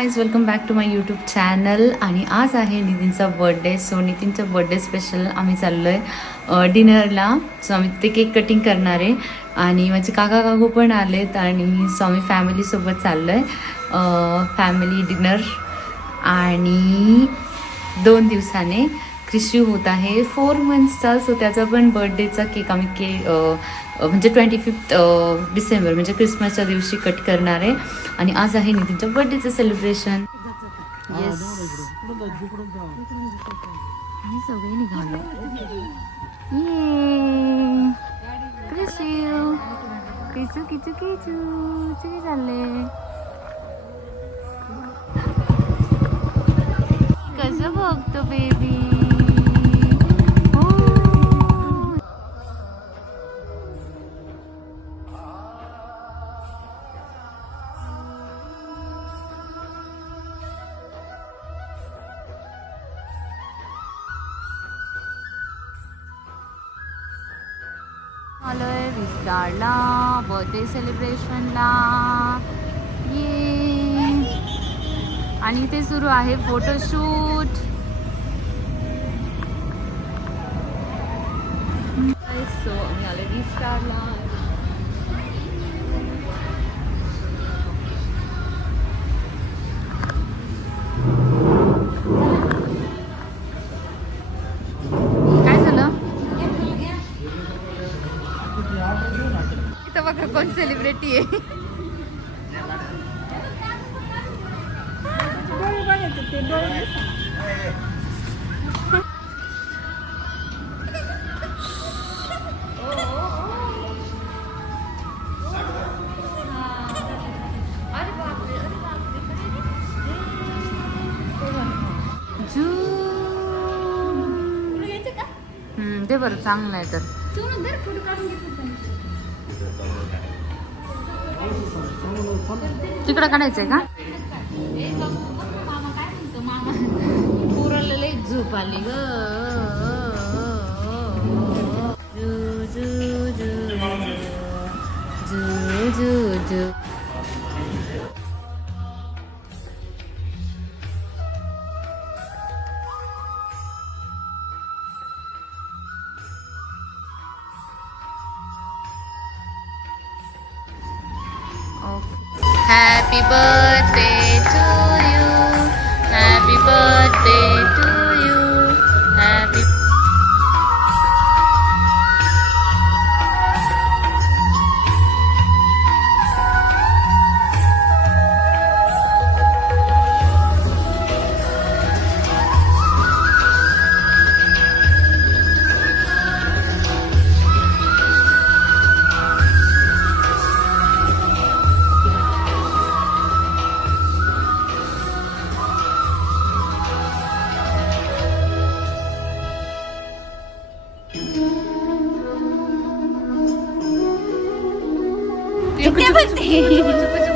Guys, welcome back to my YouTube channel. आणि आज आहे नितीनचा बर्थडे. सो नितीनचा बर्थडे स्पेशल आम्ही चाललो आहे डिनरला. सो आम्ही ते केक कटिंग करणार आहे आणि माझे काका काकू पण आलेत आणि सो आम्ही फॅमिलीसोबत चाललो आहे फॅमिली डिनर. आणि 2 दिवसाने क्रिशू होत आहे 4 मंथ्सचा. सो त्याचा पण बर्थडेचा केक आम्ही म्हणजे 25 डिसेंबर म्हणजे क्रिसमसच्या दिवशी कट करणार आहे. आणि आज आहे नितीनच्या बर्थडेचं सेलिब्रेशन. येस, आणि सगळे निघालो. क्रिशू किचू किचू किचू किती चालले. कसं बघतो बेबी. आलोय विस्टारला बर्थडे सेलिब्रेशनला. ये आणि इथे सुरू आहे फोटोशूट. सो आम्ही आले विस्टारला. काय झालं इथं बघा कोण सेलिब्रिटी आहे. ते बरं चांगलं आहे. तर तिकडं काढायचंय का. पुरलेले झोप आली ग. जू जू जू जू जू जू. Happy birthday to you. Happy birthday to you. Happy किती